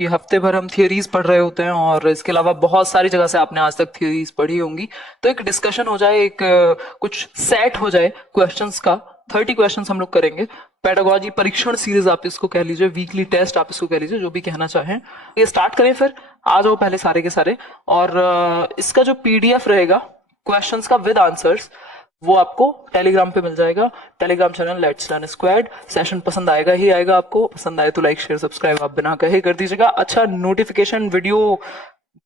कि हफ्ते भर हम थियरीज पढ़ रहे होते हैं और इसके अलावा बहुत सारी जगह से आपने आज तक थियरीज पढ़ी होंगी। तो एक डिस्कशन हो जाए, एक कुछ सेट हो जाए क्वेश्चंस का। 30 क्वेश्चंस हम लोग करेंगे। पेडागोजी परीक्षण सीरीज आप इसको कह लीजिए, वीकली टेस्ट आप इसको कह लीजिए, जो भी कहना चाहें। ये स्टार्ट करें फिर। आ जाओ पहले सारे के सारे। और इसका जो पीडीएफ रहेगा क्वेश्चंस का विद आंसर्स, वो आपको टेलीग्राम पे मिल जाएगा। Telegram channel let's learn squad. Session पसंद आएगा ही आएगा आपको। पसंद आए तो लाइक शेयर सब्सक्राइब आप बिना कहे कर दीजिएगा। अच्छा, नोटिफिकेशन वीडियो,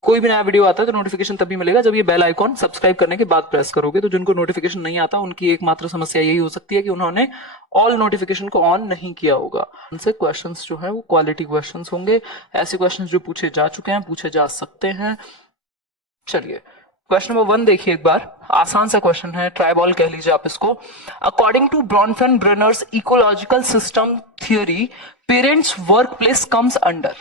कोई भी नया वीडियो आता है तो नोटिफिकेशन तभी मिलेगा जब ये बेल आइकॉन सब्सक्राइब करने के बाद प्रेस करोगे। तो जिनको नोटिफिकेशन नहीं आता उनकी एकमात्र समस्या यही हो सकती है कि उन्होंने ऑल नोटिफिकेशन को ऑन नहीं किया होगा। उनसे क्वेश्चंस जो है वो क्वालिटी क्वेश्चंस होंगे, ऐसे क्वेश्चंस जो पूछे जा चुके हैं, पूछे जा सकते हैं। चलिए क्वेश्चन नंबर 1 देखिए एक बार। आसान सा क्वेश्चन है, ट्राई बॉल कह लीजिए आप इसको। According to Bronfenbrenner's ecological system theory, parents work place comes under.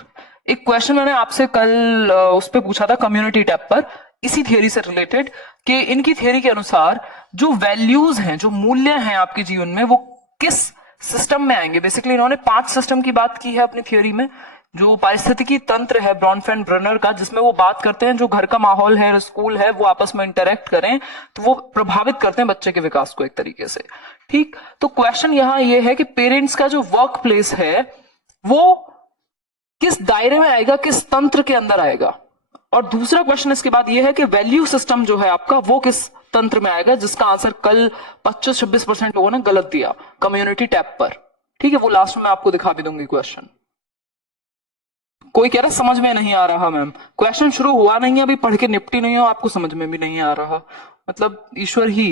एक क्वेश्चन मैंने आपसे कल उस पर पूछा था कम्युनिटी टैब पर, इसी थियोरी से रिलेटेड, कि इनकी थियोरी के अनुसार जो वैल्यूज हैं, जो मूल्य हैं आपके जीवन में, वो किस सिस्टम में आएंगे। बेसिकली इन्होंने 5 सिस्टम की बात की है अपनी थियोरी में। जो पारिस्थितिकी तंत्र है ब्रॉनफेन ब्रेनर का, जिसमें वो बात करते हैं जो घर का माहौल है, स्कूल है, वो आपस में इंटरेक्ट करें तो वो प्रभावित करते हैं बच्चे के विकास को एक तरीके से। ठीक, तो क्वेश्चन यहां ये है कि पेरेंट्स का जो वर्क प्लेस है वो किस दायरे में आएगा, किस तंत्र के अंदर आएगा। और दूसरा क्वेश्चन इसके बाद ये है कि वैल्यू सिस्टम जो है आपका वो किस तंत्र में आएगा, जिसका आंसर कल 25-26% लोगों ने गलत दिया कम्युनिटी टैब पर। ठीक है, वो लास्ट में आपको दिखा भी दूंगी क्वेश्चन। कोई कह रहा समझ में नहीं आ रहा मैम, क्वेश्चन शुरू हुआ नहीं है अभी, पढ़ के निपटी नहीं हो, आपको समझ में भी नहीं आ रहा। मतलब ईश्वर ही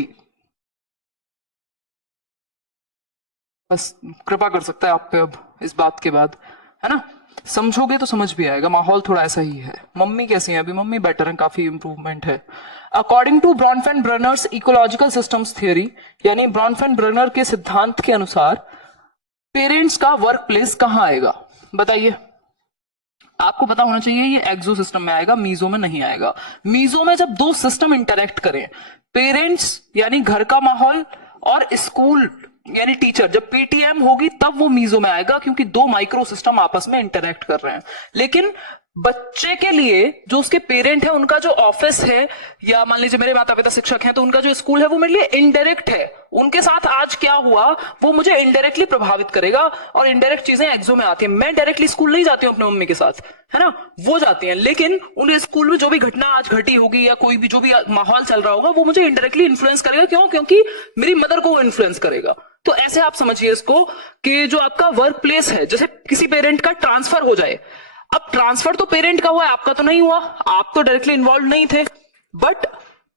बस कृपा कर सकता है आप पे अब इस बात के बाद, है ना। समझोगे तो समझ भी आएगा। माहौल थोड़ा ऐसा ही है। मम्मी कैसी है अभी? मम्मी बेटर है, काफी इंप्रूवमेंट है। According to Bronfenbrenner's ecological systems theory, यानी ब्रॉनफेन ब्रेनर के सिद्धांत के अनुसार पेरेंट्स का वर्क प्लेस कहां आएगा, बताइए। आपको पता होना चाहिए ये एक्सो सिस्टम में आएगा, मीजो में नहीं आएगा। मीजो में जब दो सिस्टम इंटरेक्ट करें, पेरेंट्स यानी घर का माहौल और स्कूल यानी टीचर, जब पीटीएम होगी तब वो मीजो में आएगा, क्योंकि दो माइक्रो सिस्टम आपस में इंटरेक्ट कर रहे हैं। लेकिन बच्चे के लिए जो उसके पेरेंट है, उनका जो ऑफिस है, या मान लीजिए मेरे माता पिता शिक्षक हैं तो उनका जो स्कूल है वो मेरे लिए इनडायरेक्ट है। उनके साथ आज क्या हुआ वो मुझे इनडायरेक्टली प्रभावित करेगा, और इनडायरेक्ट चीजें एक्सो में आती हैं। मैं डायरेक्टली स्कूल नहीं जाती हूँ अपने मम्मी के साथ, है ना, वो जाती हैं, लेकिन उन स्कूल में जो भी घटना आज घटी होगी या कोई भी जो भी माहौल चल रहा होगा वो मुझे इनडायरेक्टली इन्फ्लुएंस करेगा। क्यों? क्योंकि मेरी मदर को वो इन्फ्लुएंस करेगा। तो ऐसे आप समझिए इसको कि जो आपका वर्क प्लेस है, जैसे किसी पेरेंट का ट्रांसफर हो जाए, अब ट्रांसफर तो पेरेंट का हुआ है, आपका तो नहीं हुआ, आप तो डायरेक्टली इन्वॉल्व नहीं थे, बट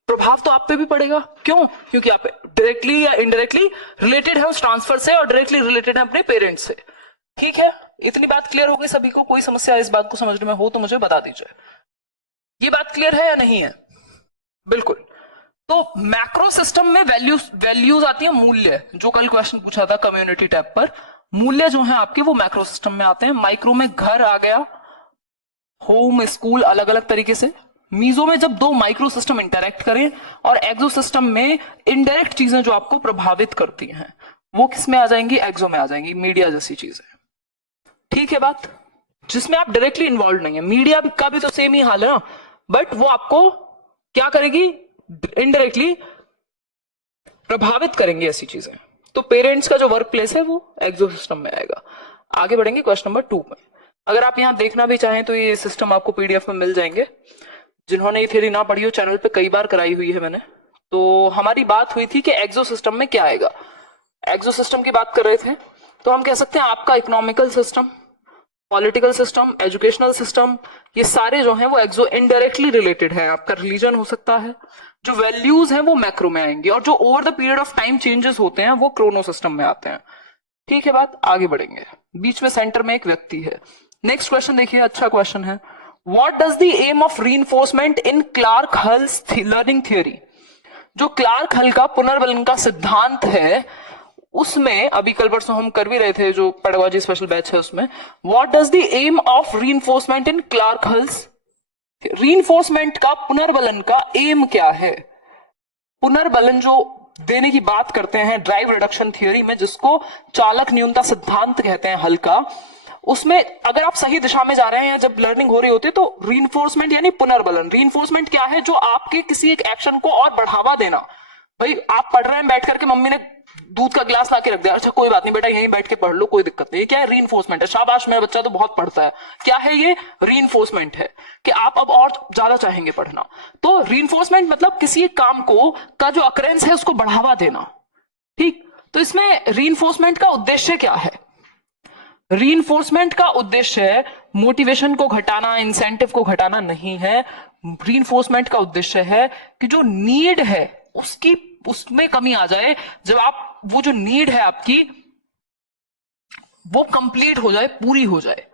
प्रभाव तो आप पे भी पड़ेगा। क्यों? क्योंकि आप डायरेक्टली या इनडायरेक्टली रिलेटेड है उस ट्रांसफर से, और डायरेक्टली रिलेटेड है अपने पेरेंट्स से। ठीक है, इतनी बात क्लियर हो गई सभी को? कोई समस्या इस बात को समझने में हो तो मुझे बता दीजिए। ये बात क्लियर है या नहीं है? बिल्कुल। तो मैक्रो सिस्टम में वैल्यूज आती है, मूल्य, जो कल क्वेश्चन पूछा था कम्युनिटी टैब पर। मूल्य जो है आपके वो मैक्रो सिस्टम में आते हैं। माइक्रो में घर आ गया, होम, स्कूल, अलग अलग तरीके से। मीजो में जब दो माइक्रो सिस्टम इंटरेक्ट करें, और एक्सो सिस्टम में इनडायरेक्ट चीजें जो आपको प्रभावित करती हैं वो किस में आ जाएंगी? एक्सो में आ जाएंगी, मीडिया जैसी चीजें। ठीक है बात, जिसमें आप डायरेक्टली इन्वॉल्व नहीं है। मीडिया का भी तो सेम ही हाल है ना, बट वो आपको क्या करेगी? इनडायरेक्टली प्रभावित करेंगे ऐसी चीजें। तो पेरेंट्स का जो वर्क प्लेस है वो एक्सो सिस्टम में आएगा। आगे बढ़ेंगे क्वेश्चन नंबर 2 में। अगर आप यहां देखना भी चाहें तो ये सिस्टम आपको पीडीएफ में मिल जाएंगे। जिन्होंने ये थ्योरी ना पढ़ी हो, चैनल पे कई बार कराई हुई है मैंने। तो हमारी बात हुई थी कि एक्सो सिस्टम में क्या आएगा। एक्सो सिस्टम की बात कर रहे थे, तो हम कह सकते हैं आपका economical system, political system, educational system, ये सारे जो हैं वो एक्सो इनडायरेक्टली रिलेटेड है। आपका रिलीजन हो सकता है। जो वैल्यूज हैं वो मैक्रो में आएंगे, और जो over the period of time changes होते हैं वो क्रोनो सिस्टम में आते हैं। ठीक है बात, आगे बढ़ेंगे। बीच में सेंटर में एक व्यक्ति है। नेक्स्ट क्वेश्चन देखिए, अच्छा क्वेश्चन है। What does the aim of reinforcement in Clark Hull's learning theory? जो क्लार्क हल का पुनर्बलन का सिद्धांत है, उसमें अभी कल परसों हम कर भी रहे थे, जो पेडागोजी स्पेशल बैच है उसमें, what does the aim of reinforcement in Clark Hull's, reinforcement का, पुनर्बलन का एम क्या है? पुनर्बलन जो देने की बात करते हैं ड्राइव रिडक्शन थियोरी में, जिसको चालक न्यूनता सिद्धांत कहते हैं हल का, उसमें अगर आप सही दिशा में जा रहे हैं या जब लर्निंग हो रही होती है तो रीइंफोर्समेंट यानी पुनर्बलन। रीइंफोर्समेंट क्या है? जो आपके किसी एक एक्शन को और बढ़ावा देना। भाई आप पढ़ रहे हैं बैठ करके, मम्मी ने दूध का गिलास ला के रख दिया, अच्छा कोई बात नहीं बेटा यहीं बैठ के पढ़ लो, कोई दिक्कत नहीं। ये क्या है? रीइंफोर्समेंट है। शाबाश मेरा बच्चा तो बहुत पढ़ता है। क्या है ये? रीइंफोर्समेंट है कि आप अब और ज्यादा चाहेंगे पढ़ना। तो रीइंफोर्समेंट मतलब किसी काम को का जो अकरेंस है उसको बढ़ावा देना। ठीक, तो इसमें रीइंफोर्समेंट का उद्देश्य क्या है? रीइंफोर्समेंट का उद्देश्य मोटिवेशन को घटाना, इंसेंटिव को घटाना नहीं है। रीइंफोर्समेंट का उद्देश्य है कि जो नीड है उसकी उसमें कमी आ जाए। जब आप वो जो नीड है आपकी वो कंप्लीट हो जाए, पूरी हो जाए।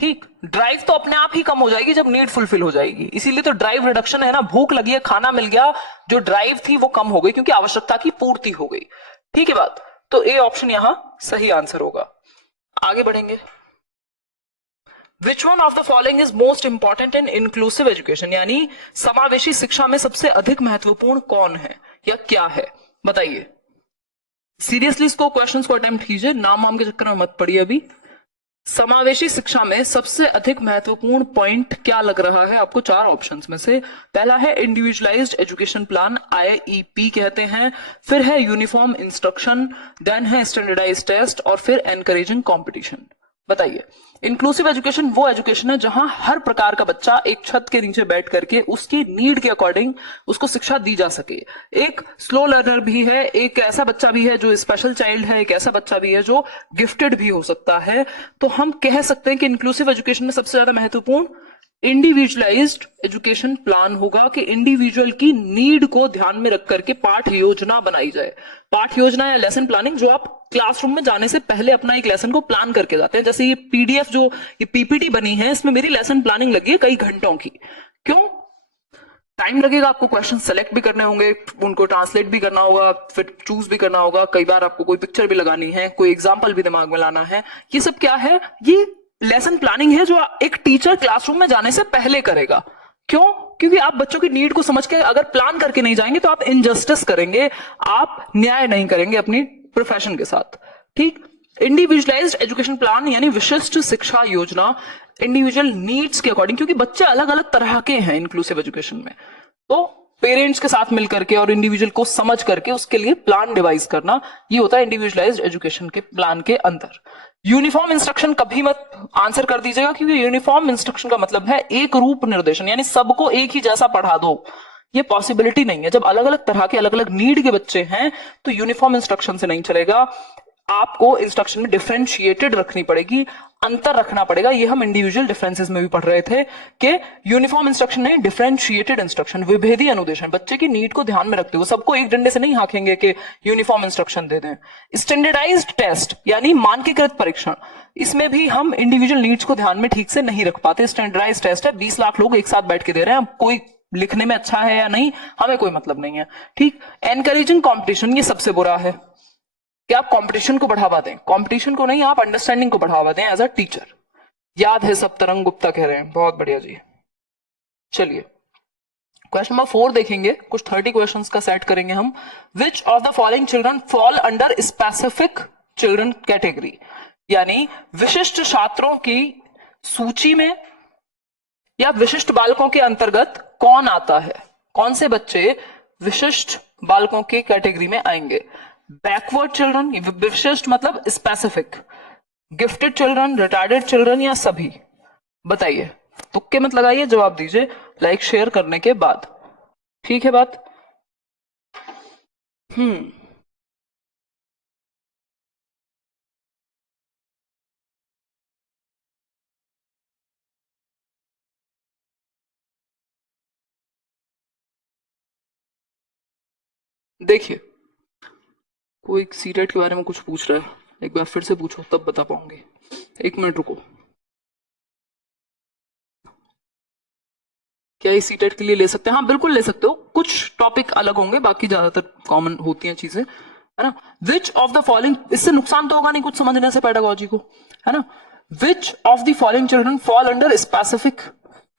ठीक, ड्राइव तो अपने आप ही कम हो जाएगी जब नीड फुलफिल हो जाएगी। इसीलिए तो ड्राइव रिडक्शन है ना, भूख लगी है, खाना मिल गया, जो ड्राइव थी वो कम हो गई क्योंकि आवश्यकता की पूर्ति हो गई। ठीक है बात? तो ए ऑप्शन यहां सही आंसर होगा। आगे बढ़ेंगे। विच one of the following is most important in inclusive education, यानी समावेशी शिक्षा में सबसे अधिक महत्वपूर्ण कौन है या क्या है? बताइए। सीरियसली इसको क्वेश्चंस को अटेम्प्ट कीजिए, नाम वाम के चक्कर में मत पड़िए अभी। समावेशी शिक्षा में सबसे अधिक महत्वपूर्ण पॉइंट क्या लग रहा है आपको? चार ऑप्शंस में से पहला है इंडिविजुअलाइज्ड एजुकेशन प्लान, आईईपी कहते हैं, फिर है यूनिफॉर्म इंस्ट्रक्शन, देन है स्टैंडर्डाइज्ड टेस्ट और फिर एनकरेजिंग कंपटीशन। बताइए। इंक्लूसिव एजुकेशन वो एजुकेशन है जहां हर प्रकार का बच्चा एक छत के नीचे बैठ करके उसकी नीड के अकॉर्डिंग उसको शिक्षा दी जा सके। एक स्लो लर्नर भी है, एक ऐसा बच्चा भी है जो स्पेशल चाइल्ड है, एक ऐसा बच्चा भी है जो गिफ्टेड भी हो सकता है। तो हम कह सकते हैं कि इंक्लूसिव एजुकेशन में सबसे ज्यादा महत्वपूर्ण इंडिविजुअलाइज्ड एजुकेशन प्लान होगा कि इंडिविजुअल की नीड को ध्यान में रख करके पाठ योजना बनाई जाए। पाठ योजना या लेसन प्लानिंग जो आप क्लासरूम में जाने से पहले अपना एक लेसन को प्लान करके जाते हैं। जैसे ये पीडीएफ जो ये पीपीटी बनी है इसमें मेरी लेसन प्लानिंग लगी है कई घंटों की। क्यों? टाइम लगेगा, आपको क्वेश्चन सेलेक्ट भी करने होंगे, उनको ट्रांसलेट भी करना होगा, फिर चूज भी करना होगा, कई बार आपको कोई पिक्चर भी लगानी है, कोई एग्जाम्पल भी दिमाग में लाना है। ये सब क्या है? ये लेसन प्लानिंग है जो एक टीचर क्लासरूम में जाने से पहले करेगा। क्यों? क्योंकि आप बच्चों की नीड को समझ के अगर प्लान करके नहीं जाएंगे तो आप इनजस्टिस करेंगे, आप न्याय नहीं करेंगे अपनी प्रोफेशन के साथ। ठीक, इंडिविजुअलाइज्ड एजुकेशन प्लान यानी विशिष्ट शिक्षा योजना इंडिविजुअल नीड्स के अकॉर्डिंग, क्योंकि बच्चे अलग अलग तरह के हैं इंक्लूसिव एजुकेशन में, तो पेरेंट्स के साथ मिलकर के और इंडिविजुअल को समझ करके उसके लिए प्लान डिवाइस करना, ये होता है इंडिविजुअलाइज्ड एजुकेशन के प्लान के अंदर। यूनिफॉर्म इंस्ट्रक्शन कभी मत आंसर कर दीजिएगा, क्योंकि यूनिफॉर्म इंस्ट्रक्शन का मतलब है एक रूप निर्देशन, यानी सबको एक ही जैसा पढ़ा दो। ये पॉसिबिलिटी नहीं है। जब अलग अलग तरह के अलग अलग नीड के बच्चे हैं तो यूनिफॉर्म इंस्ट्रक्शन से नहीं चलेगा। आपको इंस्ट्रक्शन में डिफरेंशिएटेड रखनी पड़ेगी, अंतर रखना पड़ेगा। ये हम इंडिविजुअल डिफरेंसेस में भी पढ़ रहे थे कि यूनिफॉर्म इंस्ट्रक्शन नहीं, डिफरेंशिएटेड इंस्ट्रक्शन, विभेदी अनुदेशन, बच्चे की नीड को ध्यान में रखते हुए सबको एक डंडे से नहीं हाँकेंगे कि यूनिफॉर्म इंस्ट्रक्शन दे दें। स्टैंडर्डाइज्ड टेस्ट यानी मानकीकृत परीक्षण, इसमें भी हम इंडिविजुअल नीड्स को ध्यान में ठीक से नहीं रख पाते। स्टैंडर्डाइज्ड टेस्ट है, 20 लाख लोग एक साथ बैठ के दे रहे हैं, कोई लिखने में अच्छा है या नहीं हमें कोई मतलब नहीं है। ठीक, एनकरेजिंग कंपटीशन, ये सबसे बुरा है कि आप कंपटीशन को बढ़ावा दें, कंपटीशन को नहीं, आप अंडरस्टैंडिंग को बढ़ावा दें एज अ टीचर। याद है सब, तरंग गुप्ता कह रहे हैं, बहुत बढ़िया जी। चलिए क्वेश्चन नंबर 4 देखेंगे, कुछ 30 क्वेश्चंस का सेट करेंगे हम। विच of the following children fall under specific children category, यानी विशिष्ट छात्रों की सूची में या विशिष्ट बालकों के अंतर्गत कौन आता है? कौन से बच्चे विशिष्ट बालकों की कैटेगरी में आएंगे? बैकवर्ड चिल्ड्रन, विशिष्ट मतलब specific, gifted children, retarded children या सभी? बताइए, तुक्के मत लगाइए, जवाब दीजिए लाइक शेयर करने के बाद। ठीक है बात? देखिए, कोई सीटेट के बारे में कुछ पूछ रहा है, एक बार फिर से पूछो तब बता पाऊंगी। 1 मिनट रुको। क्या इस सीटेट के लिए ले सकते हैं? हाँ बिल्कुल ले सकते हो, कुछ टॉपिक अलग होंगे, बाकी ज्यादातर कॉमन होती हैं चीजें, है ना। विच ऑफ द फॉलोइंग, इससे नुकसान तो होगा नहीं कुछ समझने से पेडागोजी को, है ना। Which of the following children fall under specific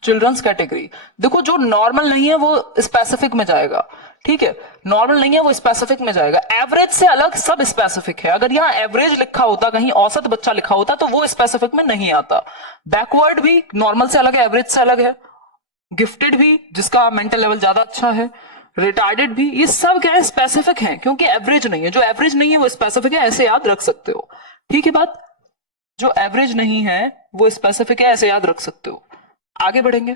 children's category, देखो जो नॉर्मल नहीं है वो स्पेसिफिक में जाएगा। ठीक है, नॉर्मल नहीं है, वो स्पेसिफिक में जाएगा। एवरेज से अलग सब स्पेसिफिक है। अगर यहाँ एवरेज लिखा होता, कहीं औसत बच्चा लिखा होता, तो वो स्पेसिफिक में नहीं आता। बैकवर्ड भी नॉर्मल से अलग है, एवरेज से अलग है। गिफ्टेड भी, जिसका मेंटल लेवल ज्यादा अच्छा है। रिटार्डेड भी, ये सब क्या है, स्पेसिफिक है, क्योंकि एवरेज नहीं है। जो एवरेज नहीं है वो स्पेसिफिक है, ऐसे याद रख सकते हो। ठीक है बात, जो एवरेज नहीं है वो स्पेसिफिक है, ऐसे याद रख सकते हो। आगे बढ़ेंगे।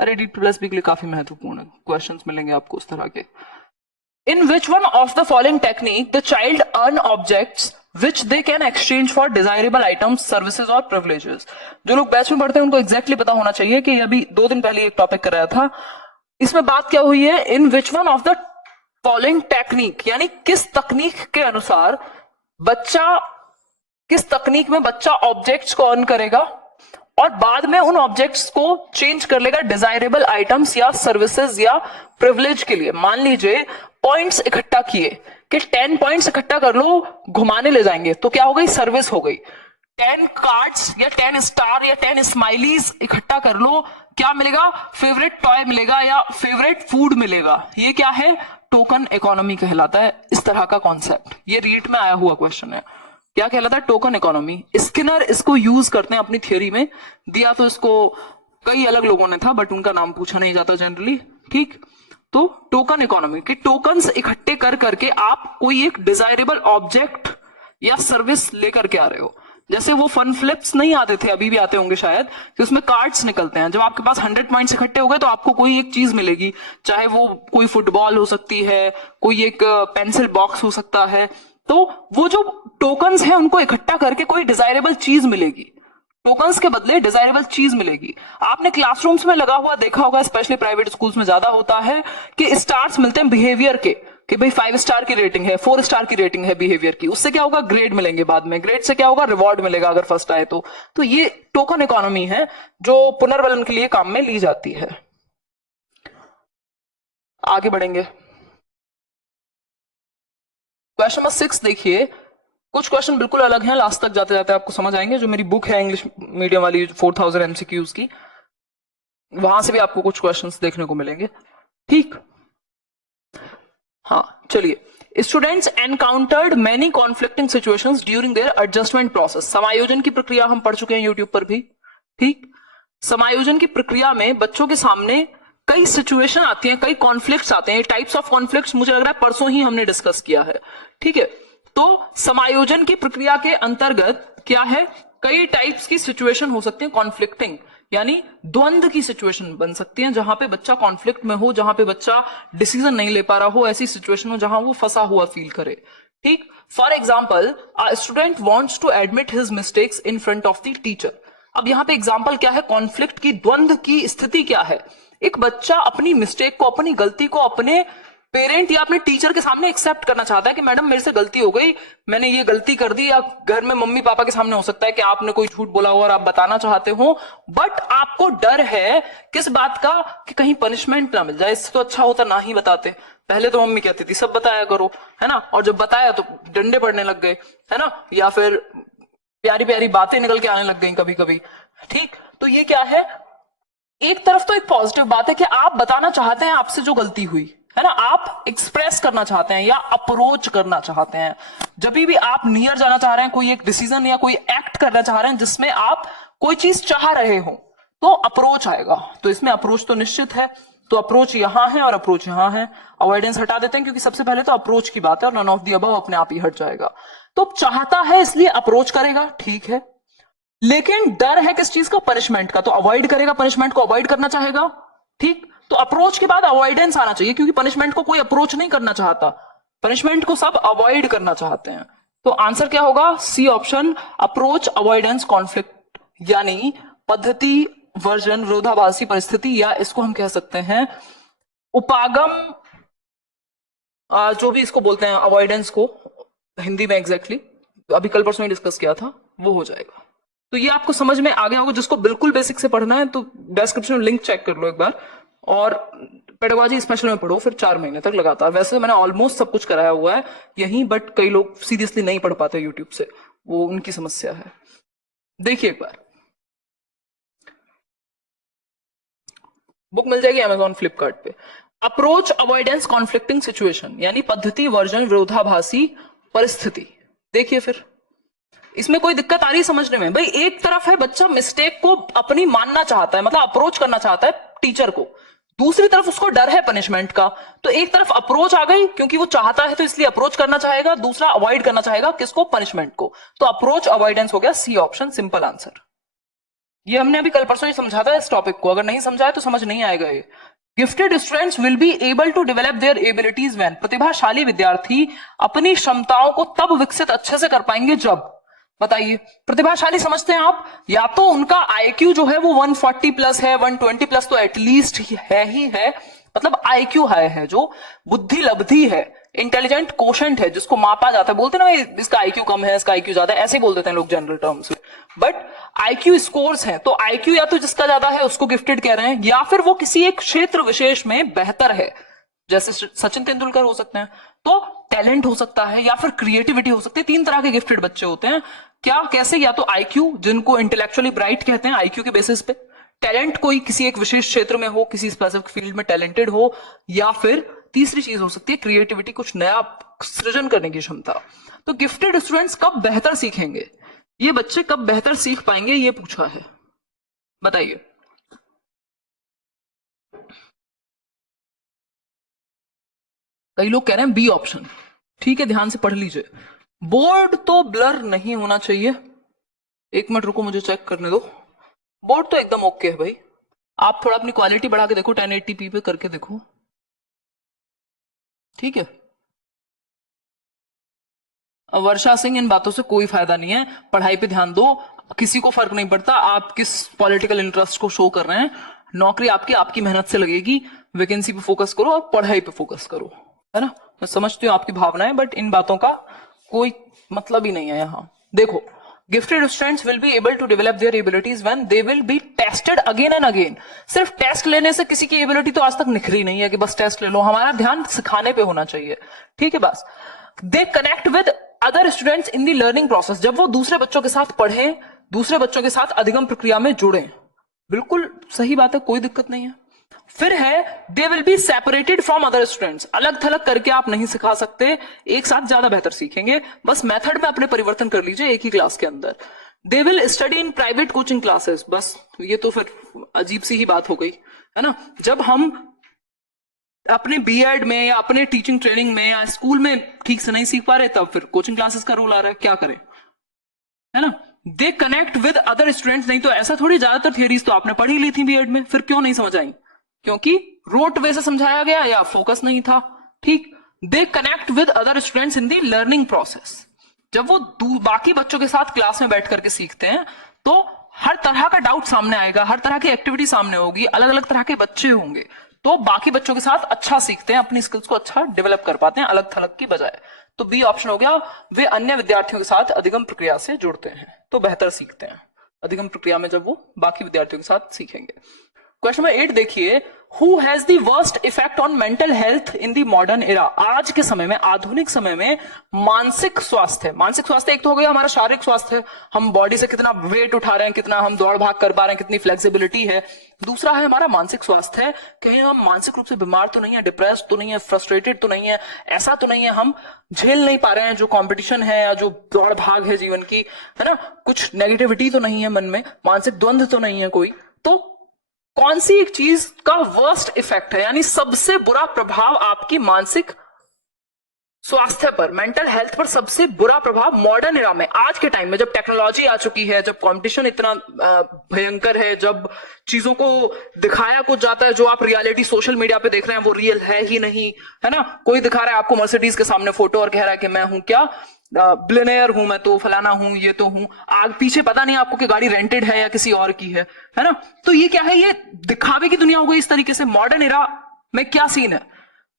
अरे D+B के लिए काफी महत्वपूर्ण क्वेश्चंस मिलेंगे आपको उस तरह के। In which one of the following technique the child earn objects which they can exchange for desirable items, services और प्रिविलेजेस। जो लोग बैच में पढ़ते हैं उनको एग्जैक्टली पता होना चाहिए कि अभी 2 दिन पहले एक टॉपिक कराया था, इसमें बात क्या हुई है, in which one of the following technique, यानी किस तकनीक के अनुसार बच्चा, किस तकनीक में बच्चा ऑब्जेक्ट्स को अर्न करेगा और बाद में उन ऑब्जेक्ट्स को चेंज कर लेगा डिजायरेबल आइटम्स या सर्विसेज या प्रिविलेज के लिए। मान लीजिए पॉइंट्स इकट्ठा किए कि 10 पॉइंट्स इकट्ठा कर लो, घुमाने ले जाएंगे, तो क्या हो गई, सर्विस हो गई। 10 कार्ड्स या 10 स्टार या 10 स्माइलीज इकट्ठा कर लो, क्या मिलेगा, फेवरेट टॉय मिलेगा या फेवरेट फूड मिलेगा। ये क्या है, टोकन इकोनॉमी कहलाता है। इस तरह का कॉन्सेप्ट, ये रीट में आया हुआ क्वेश्चन है। क्या कहलाता है, टोकन इकोनॉमी। स्किनर इसको यूज करते हैं अपनी थ्योरी में। दिया तो इसको कई अलग लोगों ने था, बट उनका नाम पूछा नहीं जाता जनरली। ठीक, तो टोकन इकोनॉमी के टोकन्स इकट्ठे कर करके आप कोई एक डिजायरेबल ऑब्जेक्ट या सर्विस लेकर के आ रहे हो। जैसे वो फन फ्लिप्स नहीं आते थे, अभी भी आते होंगे शायद, कि उसमें कार्ड्स निकलते हैं। जब आपके पास 100 पॉइंट्स इकट्ठे हो गए तो आपको कोई एक चीज मिलेगी, चाहे वो कोई फुटबॉल हो सकती है, कोई एक पेंसिल बॉक्स हो सकता है। तो वो जो टोकन्स हैं उनको इकट्ठा करके कोई डिजायरेबल चीज मिलेगी, टोकन्स के बदले डिजायरेबल चीज मिलेगी। आपने क्लासरूम्स में लगा हुआ देखा होगा, स्पेशली प्राइवेट स्कूल्स में ज्यादा होता है कि स्टार्स मिलते हैं बिहेवियर के, कि भाई 5 स्टार की रेटिंग है, 4 स्टार की रेटिंग है बिहेवियर की। उससे क्या होगा, ग्रेड मिलेंगे बाद में, ग्रेड से क्या होगा, रिवॉर्ड मिलेगा अगर फर्स्ट आए तो ये टोकन इकोनॉमी है जो पुनर्बलन के लिए काम में ली जाती है। आगे बढ़ेंगे। क्वेश्चन नंबर 6 देखिए, कुछ क्वेश्चन बिल्कुल अलग हैं, लास्ट तक जाते जाते आपको समझ आएंगे। जो मेरी बुक है इंग्लिश मीडियम वाली 4000 MCQs की, वहां से भी आपको कुछ क्वेश्चंस देखने को मिलेंगे। ठीक, हाँ चलिए। Students encountered many conflicting situations during their adjustment process. समायोजन की प्रक्रिया हम पढ़ चुके हैं यूट्यूब पर भी। ठीक, समायोजन की प्रक्रिया में बच्चों के सामने कई सिचुएशन आती हैं, कई कॉन्फ्लिक्ट्स आते हैं। टाइप्स ऑफ कॉन्फ्लिक्ट्स मुझे लग रहा है परसों ही हमने डिस्कस किया है। ठीक है, तो समायोजन की प्रक्रिया के अंतर्गत क्या है, कई टाइप्स की सिचुएशन हो सकती है कॉन्फ्लिक्टिंग, यानी द्वंद्व की सिचुएशन बन सकती है, जहां पे बच्चा कॉन्फ्लिक्ट में हो, जहां पे बच्चा डिसीजन नहीं ले पा रहा हो, ऐसी सिचुएशन हो जहां वो फंसा हुआ फील करे। ठीक, for example a student wants to admit his mistakes in front of the teacher. अब यहां पे एग्जाम्पल क्या है, कॉन्फ्लिक्ट की, द्वंद्व की स्थिति क्या है। एक बच्चा अपनी मिस्टेक को, अपनी गलती को अपने पेरेंट या अपने टीचर के सामने एक्सेप्ट करना चाहता है कि मैडम मेरे से गलती हो गई, मैंने ये गलती कर दी। या घर में मम्मी पापा के सामने हो सकता है कि आपने कोई झूठ बोला हो और आप बताना चाहते हो, बट आपको डर है किस बात का, कि कहीं पनिशमेंट ना मिल जाए। इससे तो अच्छा होता ना ही बताते। पहले तो मम्मी कहती थी सब बताया करो, है ना, और जब बताया तो डंडे पड़ने लग गए, है ना, या फिर प्यारी प्यारी बातें निकल के आने लग गई कभी कभी। ठीक, तो ये क्या है, एक तरफ तो एक पॉजिटिव बात है कि आप बताना चाहते हैं आपसे जो गलती हुई, है ना, आप एक्सप्रेस करना चाहते हैं या अप्रोच करना चाहते हैं। जब भी आप नियर जाना चाह रहे हैं, कोई एक डिसीजन या कोई एक्ट करना चाह रहे हैं जिसमें आप कोई चीज चाह रहे हो, तो अप्रोच आएगा। तो इसमें अप्रोच तो निश्चित है, तो अप्रोच यहां है और अप्रोच यहां है। अवॉइडेंस हटा देते हैं क्योंकि सबसे पहले तो अप्रोच की बात है, और नन ऑफ द अबव अपने आप ही हट जाएगा। तो चाहता है इसलिए अप्रोच करेगा, ठीक है, लेकिन डर है किस चीज का, पनिशमेंट का, तो अवॉइड करेगा, पनिशमेंट को अवॉइड करना चाहेगा। ठीक, तो अप्रोच के बाद अवॉइडेंस आना चाहिए, क्योंकि पनिशमेंट को कोई अप्रोच नहीं करना चाहता, पनिशमेंट को सब अवॉइड करना चाहते हैं। तो आंसर क्या होगा, C option, approach avoidance conflict, यानी पद्धति वर्जन विरोधाभासी परिस्थिति, या इसको हम कह सकते हैं उपागम, जो भी इसको बोलते हैं अवॉइडेंस को हिंदी में एग्जैक्टली, अभी कल परसों ही डिस्कस किया था, वो हो जाएगा। तो ये आपको समझ में आ गया होगा। जिसको बिल्कुल बेसिक से पढ़ना है तो डिस्क्रिप्शन में लिंक चेक कर लो एक बार, और पेडागोजी स्पेशल में पढ़ो फिर 4 महीने तक लगातार। वैसे मैंने ऑलमोस्ट सब कुछ कराया हुआ है यहीं, बट कई लोग सीरियसली नहीं पढ़ पाते यूट्यूब से, वो उनकी समस्या है। देखिए एक बार, बुक मिल जाएगी अमेजॉन फ्लिपकार्ट पे। अप्रोच अवॉइडेंस कॉन्फ्लिक्टिंग सिचुएशन, यानी पद्धति वर्जन विरोधाभासी परिस्थिति। देखिए फिर इसमें कोई दिक्कत आ रही है समझने में? भाई एक तरफ है बच्चा मिस्टेक को अपनी मानना चाहता है, मतलब अप्रोच करना चाहता है टीचर को, दूसरी तरफ उसको डर है पनिशमेंट का। तो एक तरफ अप्रोच आ गई क्योंकि वो चाहता है तो इसलिए अप्रोच करना चाहेगा, दूसरा अवॉइड करना चाहेगा किसको? पनिशमेंट को। तो अप्रोच अवॉइडेंस हो गया सी ऑप्शन, सिंपल आंसर। ये हमने अभी कल परसों ही समझा था इस टॉपिक को, अगर नहीं समझाया तो समझ नहीं आएगा ये। Gifted students will be able to develop their abilities when, प्रतिभाशाली विद्यार्थी अपनी क्षमताओं को तब विकसित अच्छे से कर पाएंगे जब, बताइए प्रतिभाशाली समझते हैं आप? या तो उनका आईक्यू जो है वो 140 प्लस है, 120 प्लस तो एटलीस्ट है ही है, मतलब आईक्यू हाई है, जो बुद्धि लब्धि है, इंटेलिजेंट कोशेंट है जिसको मापा जाता है। बोलते ना इसका आईक्यू कम है, इसका आईक्यू ज्यादा है, ऐसे बोल देते हैं लोग जनरल टर्म्स में। बट आईक्यू स्कोर्स हैं, तो आईक्यू या तो जिसका ज्यादा है उसको गिफ्टेड कह रहे हैं, या फिर वो किसी एक क्षेत्र विशेष में बेहतर है, जैसे सचिन तेंदुलकर हो सकते हैं। तो टैलेंट हो सकता है या फिर क्रिएटिविटी हो सकती है। तीन तरह के गिफ्टेड बच्चे होते हैं। क्या, कैसे? या तो आईक्यू, जिनको इंटेलेक्चुअली ब्राइट कहते हैं, आईक्यू के बेसिस पे। टैलेंट, कोई किसी एक विशेष क्षेत्र में हो, किसी स्पेसिफिक फील्ड में टैलेंटेड हो। या फिर तीसरी चीज हो सकती है क्रिएटिविटी, कुछ नया सृजन करने की क्षमता। तो गिफ्टेड स्टूडेंट्स कब बेहतर सीखेंगे, ये बच्चे कब बेहतर सीख पाएंगे, ये पूछा है, बताइए। कई लोग कह रहे हैं बी ऑप्शन। ठीक है, ध्यान से पढ़ लीजिए। बोर्ड तो ब्लर नहीं होना चाहिए, एक मिनट रुको मुझे चेक करने दो। बोर्ड तो एकदम ओके है भाई, आप थोड़ा अपनी क्वालिटी बढ़ा के देखो, 1080p पे करके देखो, ठीक है। वर्षा सिंह, इन बातों से कोई फायदा नहीं है, पढ़ाई पे ध्यान दो। किसी को फर्क नहीं पड़ता आप किस पॉलिटिकल इंटरेस्ट को शो कर रहे हैं, नौकरी आपकी आपकी मेहनत से लगेगी। वैकेंसी पे फोकस करो और पढ़ाई पे फोकस करो, है ना। मैं समझती हूँ आपकी भावनाएं, बट इन बातों का कोई मतलब ही नहीं है यहाँ। देखो, gifted students will be able to develop their abilities when they will be tested again and again. सिर्फ टेस्ट लेने से किसी की एबिलिटी तो आज तक निखरी नहीं है कि बस टेस्ट ले लो, हमारा ध्यान सिखाने पे होना चाहिए, ठीक है बस। They connect with other students in the learning process, जब वो दूसरे बच्चों के साथ पढ़ें, दूसरे बच्चों के साथ अधिगम प्रक्रिया में जुड़ें। बिल्कुल सही बात है, कोई दिक्कत नहीं है। फिर है दे will be separated from other students, अलग थलग करके आप नहीं सिखा सकते, एक साथ ज्यादा बेहतर सीखेंगे, बस मेथड में अपने परिवर्तन कर लीजिए एक ही क्लास के अंदर। They will study in private coaching classes, बस ये तो फिर अजीब सी ही बात हो गई, है ना। जब हम अपने बीएड में या अपने टीचिंग ट्रेनिंग में या स्कूल में ठीक से नहीं सीख पा रहे, तब फिर कोचिंग क्लासेस का रोल आ रहा है, क्या करें, है ना। They connect with other students, नहीं तो ऐसा थोड़ी, ज्यादातर थियरीज तो आपने पढ़ी ली थी बीएड में, फिर क्यों नहीं समझ आई? क्योंकि रोट वे से समझाया गया या फोकस नहीं था, ठीक। They connect with other students in the learning process, जब वो बाकी बच्चों के साथ क्लास में बैठ करके सीखते हैं तो हर तरह का डाउट सामने आएगा, हर तरह की एक्टिविटी सामने होगी, अलग अलग तरह के बच्चे होंगे, तो बाकी बच्चों के साथ अच्छा सीखते हैं, अपनी स्किल्स को अच्छा डेवलप कर पाते हैं अलग थलग की बजाय। तो बी ऑप्शन हो गया, वे अन्य विद्यार्थियों के साथ अधिगम प्रक्रिया से जुड़ते हैं तो बेहतर सीखते हैं अधिगम प्रक्रिया में, जब वो बाकी विद्यार्थियों के साथ सीखेंगे। क्वेश्चन नंबर 8 देखिए, who has the worst effect on mental health in the modern era, आज के समय में, आधुनिक समय में मानसिक स्वास्थ्य। मानसिक स्वास्थ्य एक तो हो गया हमारा शारीरिक स्वास्थ्य, हम बॉडी से कितना वेट उठा रहे हैं, कितना हम दौड़ भाग कर पा रहे हैं, कितनी फ्लेक्सिबिलिटी है। दूसरा है हमारा मानसिक स्वास्थ्य है, कहीं हम मानसिक रूप से बीमार तो नहीं है, डिप्रेस तो नहीं है, फ्रस्ट्रेटेड तो नहीं है, ऐसा तो नहीं है हम झेल नहीं पा रहे हैं जो कंपटीशन है या जो दौड़ भाग है जीवन की, है ना, कुछ नेगेटिविटी तो नहीं है मन में, मानसिक द्वंद्व तो नहीं है कोई। तो कौन सी एक चीज का वर्स्ट इफेक्ट है, यानी सबसे बुरा प्रभाव आपकी मानसिक स्वास्थ्य पर, मेंटल हेल्थ पर सबसे बुरा प्रभाव मॉडर्न एरा में, आज के टाइम में, जब टेक्नोलॉजी आ चुकी है, जब कंपटीशन इतना भयंकर है, जब चीजों को दिखाया कुछ जाता है जो आप रियलिटी सोशल मीडिया पे देख रहे हैं वो रियल है ही नहीं, है ना। कोई दिखा रहा है आपको मर्सिडीज के सामने फोटो और कह रहा है कि मैं हूं क्या, बिलियनेयर हूं मैं, तो फलाना हूं, ये तो हूं, आग पीछे पता नहीं आपको कि गाड़ी रेंटेड है या किसी और की है ना। तो ये क्या है, ये दिखावे की दुनिया हो गई इस तरीके से। मॉडर्न एरा में क्या सीन है,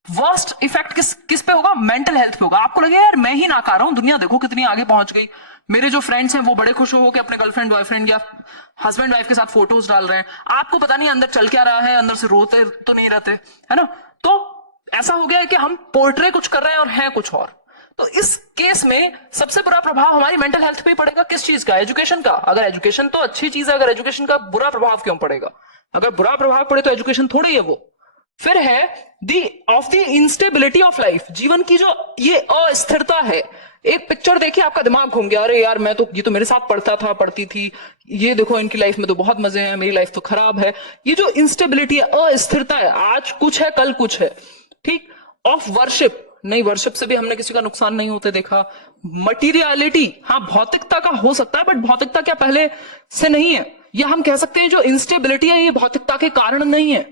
वर्स्ट इफेक्ट किस पे होगा, मेंटल हेल्थ पे होगा। आपको लगेगा यार मैं ही नाकार हूं, दुनिया देखो कितनी आगे पहुंच गई, मेरे जो फ्रेंड्स हैं वो बड़े खुश हो के अपने गर्लफ्रेंड बॉयफ्रेंड या हस्बैंड वाइफ के साथ फोटोज डाल रहे हैं, आपको पता नहीं अंदर चल क्या रहा है, अंदर से रोते तो नहीं रहते, है ना। तो ऐसा हो गया है कि हम पोर्ट्रे कुछ कर रहे हैं और है कुछ और। तो इस केस में सबसे बुरा प्रभाव हमारी मेंटल हेल्थ पे ही पड़ेगा, किस चीज का, एजुकेशन का। अगर एजुकेशन तो अच्छी चीज है, अगर एजुकेशन का बुरा प्रभाव क्यों पड़ेगा, अगर बुरा प्रभाव पड़े तो एजुकेशन थोड़ी है वो, फिर है the of the instability of life, जीवन की जो ये अस्थिरता है। एक पिक्चर देखिए आपका दिमाग घूम गया, अरे यार मैं तो, ये तो मेरे साथ पढ़ता था पढ़ती थी, ये देखो इनकी लाइफ में तो बहुत मजे हैं, मेरी लाइफ तो खराब है। ये जो इंस्टेबिलिटी है, अस्थिरता है, आज कुछ है कल कुछ है, ठीक। ऑफ वर्शिप, नहीं वर्शिप से भी हमने किसी का नुकसान नहीं होते देखा। मटीरियलिटी, हाँ भौतिकता का हो सकता है, बट भौतिकता क्या पहले से नहीं है, या हम कह सकते हैं जो इंस्टेबिलिटी है ये भौतिकता के कारण नहीं है,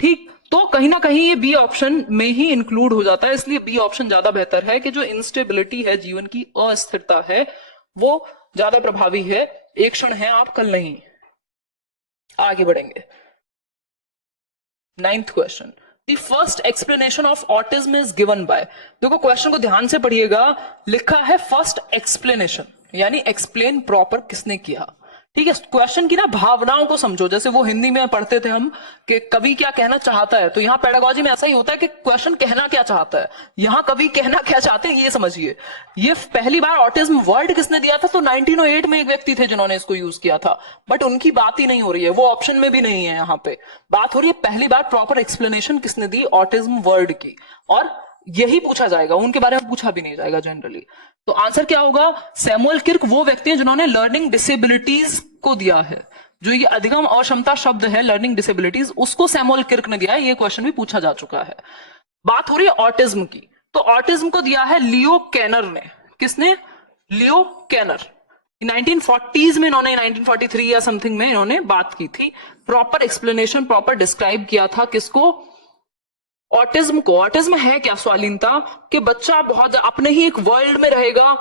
ठीक। तो कहीं ना कहीं ये बी ऑप्शन में ही इंक्लूड हो जाता है, इसलिए बी ऑप्शन ज्यादा बेहतर है कि जो इंस्टेबिलिटी है, जीवन की अस्थिरता है, वो ज्यादा प्रभावी है। एक क्षण है आप कल नहीं। आगे बढ़ेंगे। 9th question, the first explanation of autism is given by. देखो क्वेश्चन को ध्यान से पढ़िएगा, लिखा है फर्स्ट एक्सप्लेनेशन, यानी एक्सप्लेन प्रॉपर किसने किया, ठीक है। क्वेश्चन की ना भावनाओं को समझो, जैसे वो हिंदी में पढ़ते थे हम कि कवि क्या कहना चाहता है, तो यहाँ पेडागोजी में ऐसा ही होता है कि क्वेश्चन कहना क्या चाहता है, यहाँ कवि कहना क्या चाहते हैं ये समझिए। ये पहली बार ऑटिज्म वर्ड किसने दिया था, तो 1908 में एक व्यक्ति थे जिन्होंने इसको यूज किया था, बट उनकी बात ही नहीं हो रही है, वो ऑप्शन में भी नहीं है, यहाँ पे बात हो रही है पहली बार प्रॉपर एक्सप्लेनेशन किसने दी ऑटिज्म वर्ड की, और यही पूछा जाएगा, उनके बारे में पूछा भी नहीं जाएगा जनरली। तो आंसर क्या होगा, सैमुअल किर्क वो व्यक्ति हैं जिन्होंने लर्निंग डिसेबिलिटीज को दिया है, जो ये अधिगम अक्षमता शब्द है लर्निंग डिसेबिलिटीज, उसको सैमुअल किर्क ने दिया है, ये क्वेश्चन भी पूछा जा चुका है। बात हो रही है ऑटिज्म की, तो ऑटिज्म को दिया है लियो कैनर ने। किसने, लियो कैनर। 1940s में इन्होंने, 1943 या समथिंग में इन्होंने बात की थी, प्रॉपर एक्सप्लेनेशन प्रॉपर डिस्क्राइब किया था किसको, ऑटिज्म को। ऑटिज्म है क्या, स्वालीनता, कि बच्चा बहुत अपने ही एक वर्ल्ड में रहेगा,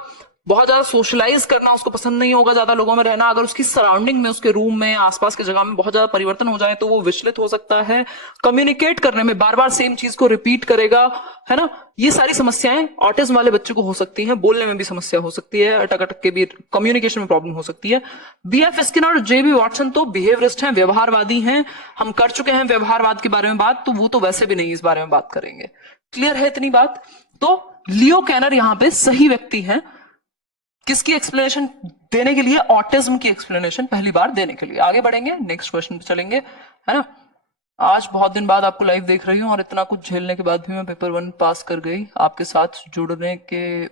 बहुत ज्यादा सोशलाइज करना उसको पसंद नहीं होगा, ज्यादा लोगों में रहना, अगर उसकी सराउंडिंग में, उसके रूम में, आसपास की जगह में बहुत ज्यादा परिवर्तन हो जाए तो वो विचलित हो सकता है, कम्युनिकेट करने में बार बार सेम चीज को रिपीट करेगा, है ना। ये सारी समस्याएं ऑटिज्म वाले बच्चे को हो सकती हैं, बोलने में भी समस्या हो सकती है, अटक अटक के भी कम्युनिकेशन में प्रॉब्लम हो सकती है। बीएफ स्किनर और जेबी वॉटसन तो बिहेवियरिस्ट हैं, व्यवहारवादी हैं, हम कर चुके हैं व्यवहारवाद के बारे में बात, तो वो तो वैसे भी नहीं इस बारे में बात करेंगे। क्लियर है इतनी बात। तो लियो कैनर यहां पे सही व्यक्ति है किसकी एक्सप्लेनेशन देने के लिए, ऑटिज्म की एक्सप्लेनेशन पहली बार देने के लिए। आगे बढ़ेंगे, नेक्स्ट क्वेश्चन पे चलेंगे, है ना। आज बहुत दिन बाद आपको लाइव देख रही हूँ और इतना कुछ झेलने के बाद भी मैं पेपर 1 पास कर गई, आपके साथ जुड़ने के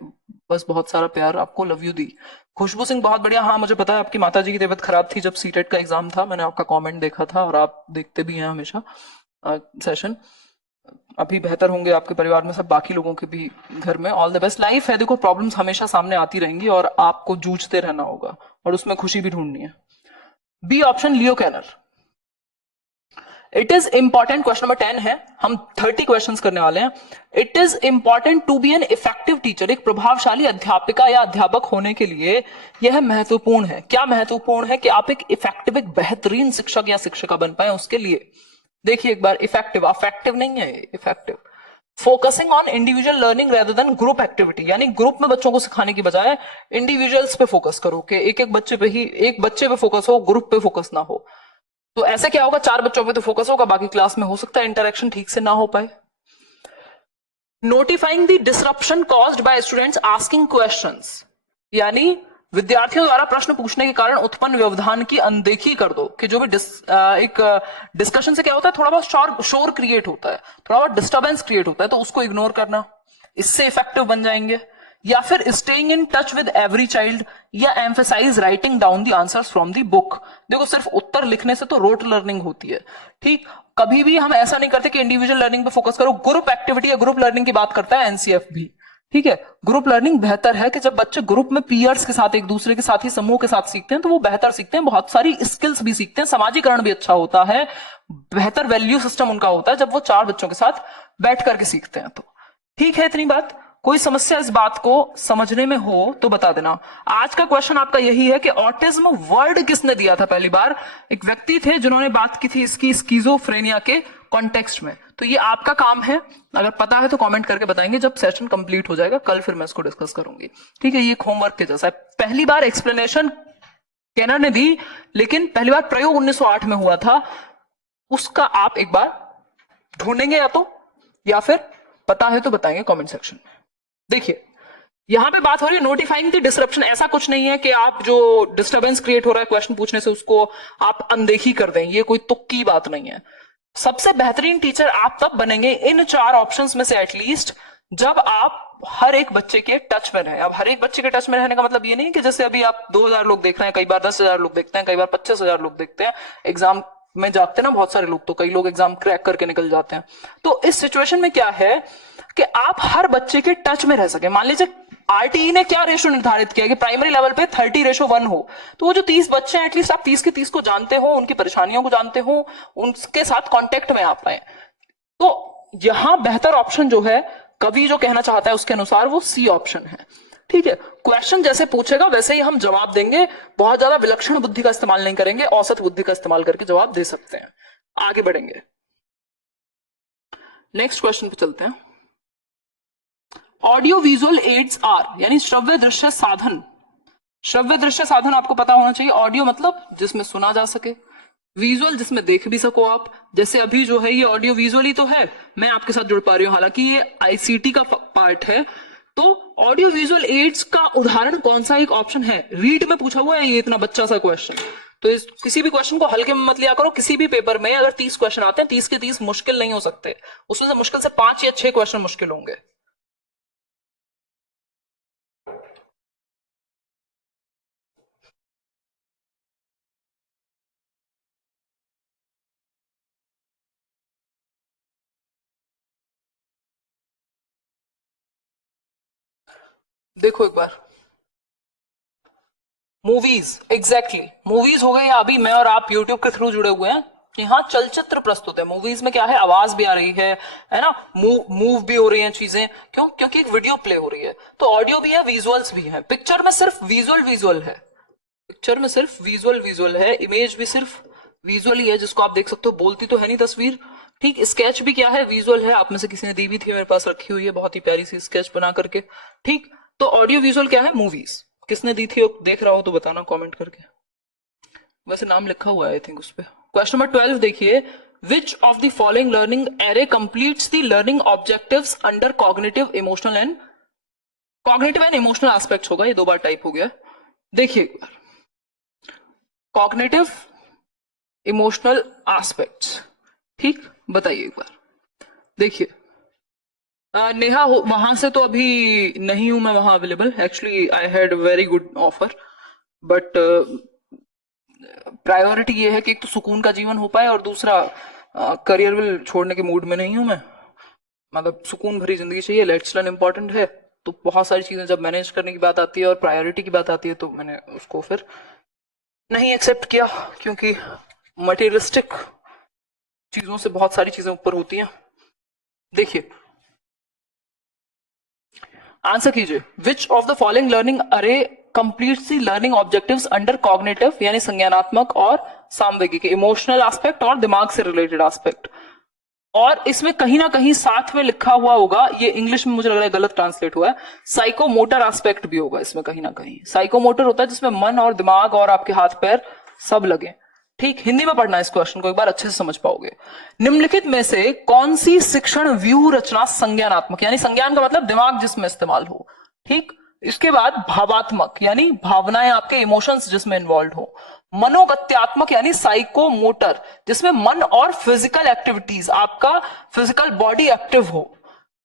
बस बहुत सारा प्यार, आपको लव यू दी। खुशबू सिंह बहुत बढ़िया, हाँ मुझे पता है आपकी माताजी की तबीयत खराब थी जब सीटेट का एग्जाम था, मैंने आपका कमेंट देखा था, और आप देखते भी हैं हमेशा सेशन। अभी बेहतर होंगे आपके परिवार में सब, बाकी लोगों के भी घर में। All the best. लाइफ है देखो, प्रॉब्लम्स हमेशा सामने आती रहेंगी और आपको जूझते रहना होगा और उसमें खुशी भी ढूंढनी है। B option, Leo Kanner. It is important, question number 10 है, हम 30 क्वेश्चंस करने वाले हैं। It is important to be an effective teacher, एक प्रभावशाली अध्यापिका या अध्यापक होने के लिए यह महत्वपूर्ण है। क्या महत्वपूर्ण है, कि आप एक इफेक्टिव, एक बेहतरीन शिक्षक या शिक्षिका बन पाए, उसके लिए देखिए एक बार, इफेक्टिव, अफेक्टिव नहीं है, effective. Focusing on individual learning rather than group activity, यानी ग्रुप में बच्चों को सिखाने की बजाय इंडिविजुअल्स पे फोकस करो, कि एक एक बच्चे पे ही, एक बच्चे पे फोकस हो, ग्रुप पे फोकस ना हो। तो ऐसे क्या होगा, 4 बच्चों पे तो फोकस होगा, बाकी क्लास में हो सकता है इंटरेक्शन ठीक से ना हो पाए। Notifying the disruption caused by students asking questions, यानी विद्यार्थियों द्वारा प्रश्न पूछने के कारण उत्पन्न व्यवधान की अनदेखी कर दो, कि जो भी एक डिस्कशन से क्या होता है, थोड़ा बहुत शोर क्रिएट होता है, थोड़ा बहुत डिस्टर्बेंस क्रिएट होता है, तो उसको इग्नोर करना, इससे इफेक्टिव बन जाएंगे। या फिर staying in touch with every child, या emphasise writing down the answers from the book. देखो सिर्फ उत्तर लिखने से तो रोट लर्निंग होती है, ठीक। कभी भी हम ऐसा नहीं करते कि इंडिविजुअल लर्निंग पे फोकस करो, ग्रुप एक्टिविटी या ग्रुप लर्निंग की बात करता है एनसीएफ भी, ठीक है। ग्रुप लर्निंग बेहतर है, कि जब बच्चे ग्रुप में पीयर्स के साथ, एक दूसरे के साथ ही, समूह के साथ सीखते हैं, तो वो बेहतर सीखते हैं, बहुत सारी स्किल्स भी सीखते हैं, समाजीकरण भी अच्छा होता है, बेहतर वैल्यू सिस्टम उनका होता है जब वो 4 बच्चों के साथ बैठ करके सीखते हैं। तो ठीक है इतनी बात। कोई समस्या इस बात को समझने में हो तो बता देना। आज का क्वेश्चन आपका यही है कि ऑटिज्म वर्ड किसने दिया था पहली बार, एक व्यक्ति थे जिन्होंने बात की थी इसकी स्किज़ोफ्रेनिया के कॉन्टेक्स्ट में। तो ये आपका काम है, अगर पता है तो कमेंट करके बताएंगे जब सेशन कंप्लीट हो जाएगा, कल फिर मैं इसको डिस्कस करूंगी, ठीक है। ये होमवर्क के जैसा है। पहली बार एक्सप्लेनेशन कैनर ने दी, लेकिन पहली बार प्रयोग 1908 में हुआ था, उसका आप एक बार ढूंढेंगे या फिर पता है तो बताएंगे कमेंट सेक्शन में। देखिए यहां पे बात हो रही है नोटिफाइंग द डिसरप्शन। ऐसा कुछ नहीं है कि आप जो डिस्टर्बेंस क्रिएट हो रहा है क्वेश्चन पूछने से उसको आप अनदेखी कर दें, ये कोई तुक की बात नहीं है। सबसे बेहतरीन टीचर आप तब बनेंगे इन 4 ऑप्शंस में से एटलीस्ट जब आप हर एक बच्चे के टच में रहे। अब हर एक बच्चे के टच में रहने का मतलब ये नहीं कि जैसे अभी आप 2000 लोग देख रहे हैं, कई बार 10,000 लोग देखते हैं, कई बार 25,000 लोग देखते हैं, एग्जाम में जाते हैं ना बहुत सारे लोग, तो कई लोग एग्जाम क्रैक करके निकल जाते हैं। तो इस सिचुएशन में क्या है कि आप हर बच्चे के टच में रह सके। मान लीजिए आरटीई ने क्या रेशो निर्धारित किया कि प्राइमरी लेवल पे 30:1 हो, तो वो जो 30 बच्चे हैं एटलीस्ट आप 30 के 30 को जानते हो, उनकी परेशानियों को जानते हो, उनके साथ कांटेक्ट में आ पाए। तो यहां बेहतर ऑप्शन जो है, कवि जो कहना चाहता है उसके अनुसार, वो सी ऑप्शन है। ठीक है, क्वेश्चन जैसे पूछेगा वैसे ही हम जवाब देंगे, बहुत ज्यादा विलक्षण बुद्धि का इस्तेमाल नहीं करेंगे, औसत बुद्धि का इस्तेमाल करके जवाब दे सकते हैं। आगे बढ़ेंगे, नेक्स्ट क्वेश्चन पे चलते हैं। ऑडियो विजुअल एड्स आर, यानी श्रव्य दृश्य साधन। श्रव्य दृश्य साधन आपको पता होना चाहिए। ऑडियो मतलब जिसमें सुना जा सके, विजुअल जिसमें देख भी सको आप। जैसे अभी जो है ये ऑडियो विजुअली तो है, मैं आपके साथ जुड़ पा रही हूं, हालांकि ये आईसीटी का पार्ट है। तो ऑडियो विजुअल एड्स का उदाहरण कौन सा एक ऑप्शन है? रीड में पूछा हुआ है ये इतना बच्चा सा क्वेश्चन, तो इस किसी भी क्वेश्चन को हल्के में मत लिया करो। किसी भी पेपर में अगर 30 क्वेश्चन आते हैं, 30 के 30 मुश्किल नहीं हो सकते, उसमें से मुश्किल से 5 या 6 क्वेश्चन मुश्किल होंगे। देखो एक बार, मूवीज, एग्जैक्टली मूवीज हो गई। अभी मैं और आप यूट्यूब के थ्रू जुड़े हुए हैं, यहाँ चलचित्र प्रस्तुत है। मूवीज में क्या है, आवाज भी आ रही है ना, मूव भी हो रही है चीजें। क्यों? क्योंकि एक वीडियो प्ले हो रही है। तो ऑडियो भी है, विजुअल्स भी है। पिक्चर में सिर्फ विजुअल है, पिक्चर में सिर्फ विजुअल है, इमेज भी सिर्फ विजुअल ही है, जिसको आप देख सकते हो, बोलती तो है नहीं तस्वीर। ठीक, स्केच भी क्या है, विजुअल है। आप में से किसी ने दी भी थी, मेरे पास रखी हुई है बहुत ही प्यारी सी स्केच बना करके। ठीक, तो ऑडियो विजुअल क्या है, मूवीज। किसने दी थी, देख रहा हो तो बताना कमेंट करके, वैसे नाम लिखा हुआ है आई थिंक उस पे। क्वेश्चन नंबर 12 देखिए, विच of the following learning array completes the learning objectives under cognitive emotional and aspects होगा, ये 2 बार टाइप हो गया। देखिए एक बार, कॉग्निटिव इमोशनल एस्पेक्ट्स, ठीक, बताइए एक बार। देखिए नेहा वहां से तो अभी नहीं हूं मैं वहां available, actually I had very good offer, but priority ये है कि एक तो सुकून का जीवन हो पाए, और दूसरा करियर विल छोड़ने के मूड में नहीं हूं मैं। मतलब सुकून भरी जिंदगी चाहिए, लेट्स लर्न इंपॉर्टेंट है। तो बहुत सारी चीजें जब मैनेज करने की बात आती है और प्रायोरिटी की बात आती है, तो मैंने उसको फिर नहीं एक्सेप्ट किया, क्योंकि मटेरियलिस्टिक चीजों से बहुत सारी चीजें ऊपर होती हैं। देखिए आंसर कीजिए, which of the following learning area completes the learning objectives under cognitive, यानी संज्ञानात्मक और सामवेगिक, इमोशनल एस्पेक्ट और दिमाग से रिलेटेड एस्पेक्ट। और इसमें कहीं ना कहीं साथ में लिखा हुआ होगा, ये इंग्लिश में मुझे लग रहा है गलत ट्रांसलेट हुआ है, साइकोमोटर एस्पेक्ट भी होगा इसमें कहीं ना कहीं। साइकोमोटर होता है जिसमें मन और दिमाग और आपके हाथ पैर सब लगे। ठीक, हिंदी में पढ़ना इस क्वेश्चन को, एक बार अच्छे से समझ पाओगे। निम्नलिखित में से कौन सी शिक्षण व्यूह रचना संज्ञानात्मक, यानी संज्ञान का मतलब दिमाग जिसमें इस्तेमाल हो, ठीक, इसके बाद भावात्मक, यानी भावनाएं, आपके इमोशंस जिसमें इन्वॉल्व हो, मनोगत्यात्मक यानी साइकोमोटर, जिसमें मन और फिजिकल एक्टिविटीज, आपका फिजिकल बॉडी एक्टिव हो,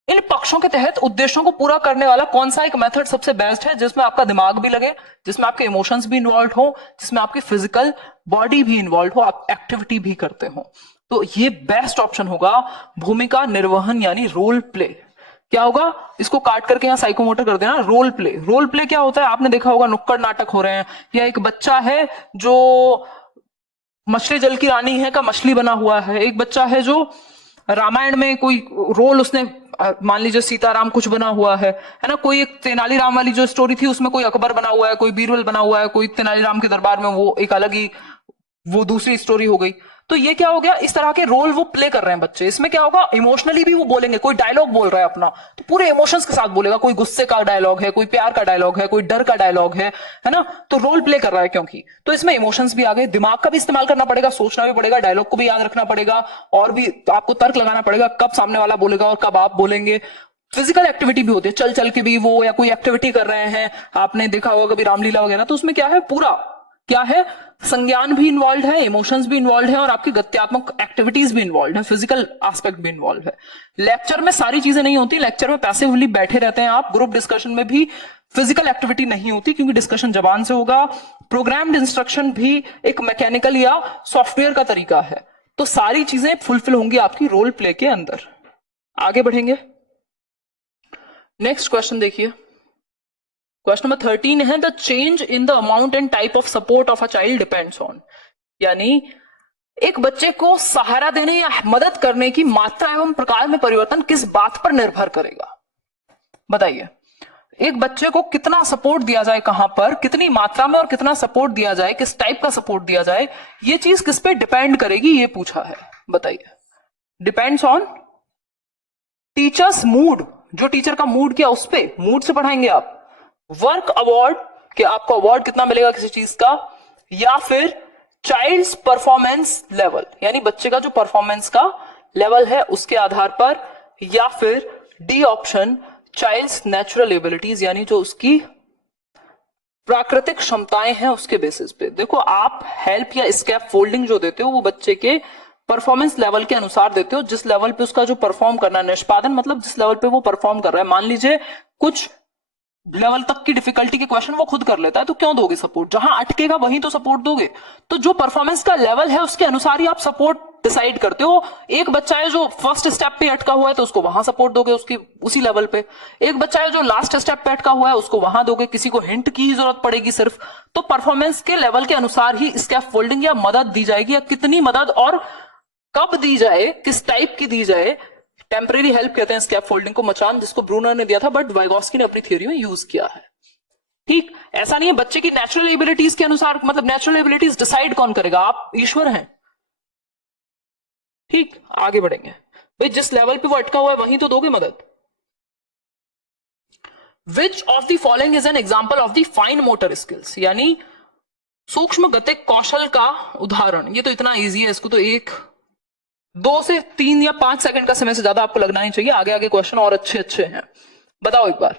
इन पक्षों के तहत उद्देश्यों को पूरा करने वाला कौन सा एक मेथड सबसे बेस्ट है, जिसमें आपका दिमाग भी लगे, जिसमें आपके इमोशंस भी इन्वॉल्व हो, जिसमें आपकी फिजिकल बॉडी भी इन्वॉल्व हो, आप एक्टिविटी भी करते हो। तो ये बेस्ट ऑप्शन होगा भूमिका निर्वहन, यानी रोल प्ले। क्या होगा, इसको काट करके यहाँ साइकोमोटर कर देना, रोल प्ले। रोल प्ले क्या होता है, आपने देखा होगा नुक्कड़ नाटक हो रहे हैं, या एक बच्चा है जो मछली जल की रानी है का मछली बना हुआ है, एक बच्चा है जो रामायण में कोई रोल उसने, मान लीजिए सीताराम कुछ बना हुआ है ना, कोई एक तेनालीराम वाली जो स्टोरी थी उसमें कोई अकबर बना हुआ है, कोई बीरबल बना हुआ है, कोई तेनालीराम के दरबार में, वो एक अलग ही, वो दूसरी स्टोरी हो गई। तो ये क्या हो गया, इस तरह के रोल वो प्ले कर रहे हैं बच्चे। इसमें क्या होगा, इमोशनली भी वो बोलेंगे, कोई डायलॉग बोल रहा है अपना तो पूरे इमोशंस के साथ बोलेगा, कोई गुस्से का डायलॉग है, कोई प्यार का डायलॉग है, कोई डर का डायलॉग है ना, तो रोल प्ले कर रहा है क्योंकि। तो इसमें इमोशंस भी आ गए, दिमाग का भी इस्तेमाल करना पड़ेगा, सोचना भी पड़ेगा, डायलॉग को भी याद रखना पड़ेगा, और भी आपको तर्क लगाना पड़ेगा कब सामने वाला बोलेगा और कब आप बोलेंगे। फिजिकल एक्टिविटी भी होती है, चल चल के भी वो, या कोई एक्टिविटी कर रहे हैं, आपने देखा होगा कभी रामलीला वगैरह, तो उसमें क्या है, पूरा क्या है, संज्ञान भी इन्वॉल्व है, इमोशंस भी इन्वॉल्व है और आपकी गत्यात्मक एक्टिविटीज भी इन्वॉल्व है, फिजिकल एस्पेक्ट भी इन्वॉल्व है। लेक्चर में सारी चीजें नहीं होती, लेक्चर में पैसिवली बैठे रहते हैं आप, ग्रुप डिस्कशन में भी फिजिकल एक्टिविटी नहीं होती क्योंकि डिस्कशन जबान से होगा। प्रोग्राम्ड इंस्ट्रक्शन भी एक मैकेनिकल या सॉफ्टवेयर का तरीका है। तो सारी चीजें फुलफिल होंगी आपकी रोल प्ले के अंदर। आगे बढ़ेंगे, नेक्स्ट क्वेश्चन देखिए। क्वेश्चन नंबर 13 है, the change in the amount and type of support of a child depends on, यानी एक बच्चे को सहारा देने या मदद करने की मात्रा एवं प्रकार में परिवर्तन किस बात पर निर्भर करेगा। बताइए, एक बच्चे को कितना सपोर्ट दिया जाए, कहां पर, कितनी मात्रा में और कितना सपोर्ट दिया जाए, किस टाइप का सपोर्ट दिया जाए, ये चीज किस पे डिपेंड करेगी, ये पूछा है। बताइए, डिपेंड्स ऑन टीचर्स मूड, जो टीचर का मूड किया उस पे, मूड से पढ़ाएंगे आप। वर्क अवार्ड, कि आपको अवार्ड कितना मिलेगा किसी चीज का, या फिर चाइल्ड्स परफॉर्मेंस लेवल, यानी बच्चे का जो परफॉर्मेंस का लेवल है उसके आधार पर, या फिर D option child's natural abilities, यानी जो उसकी प्राकृतिक क्षमताएं हैं उसके बेसिस पे। देखो, आप हेल्प या स्कैप फोल्डिंग जो देते हो वो बच्चे के परफॉर्मेंस लेवल के अनुसार देते हो, जिस लेवल पे उसका जो परफॉर्म करना है, निष्पादन मतलब जिस लेवल पे वो परफॉर्म कर रहा है। मान लीजिए कुछ लेवल तक की डिफिकल्टी के क्वेश्चन वो खुद कर लेता है, तो क्यों दोगे सपोर्ट, जहां अटकेगा वहीं तो सपोर्ट दोगे। तो जो परफॉर्मेंस का लेवल है उसके अनुसार ही आप सपोर्ट डिसाइड करते हो। एक बच्चा है जो फर्स्ट स्टेप पे अटका हुआ है तो उसको वहां सपोर्ट दोगे, उसकी उसी लेवल पे। एक बच्चा है जो लास्ट स्टेप पे अटका हुआ है उसको वहां दोगे, किसी को हिंट की ही जरूरत पड़ेगी सिर्फ। तो परफॉर्मेंस के लेवल के अनुसार ही स्कैप फोल्डिंग या मदद दी जाएगी, या कितनी मदद और कब दी जाए, किस टाइप की दी जाए। टेम्परेरी हेल्प कहते हैं स्कैप फोल्डिंग को, मचान जिसको ब्रूनर ने दिया था, बट वाइगोस्की ने अपनी थ्योरी में यूज किया है। ठीक, ऐसा नहीं है बच्चे की नेचुरल एबिलिटीज के अनुसार, मतलब नेचुरल एबिलिटीज डिसाइड कौन करेगा, आप ईश्वर हैं। ठीक, आगे बढ़ेंगे भाई, जिस लेवल पे वो अटका हुआ है वहीं तो दोगे मदद। विच of the following is an example of the fine motor skills, यानी सूक्ष्म गतिक कौशल का उदाहरण। ये तो इतना ईजी है, इसको तो 2 से 3 या 5 सेकंड का समय से ज्यादा आपको लगना ही चाहिए। आगे आगे क्वेश्चन और अच्छे अच्छे हैं, बताओ एक बार।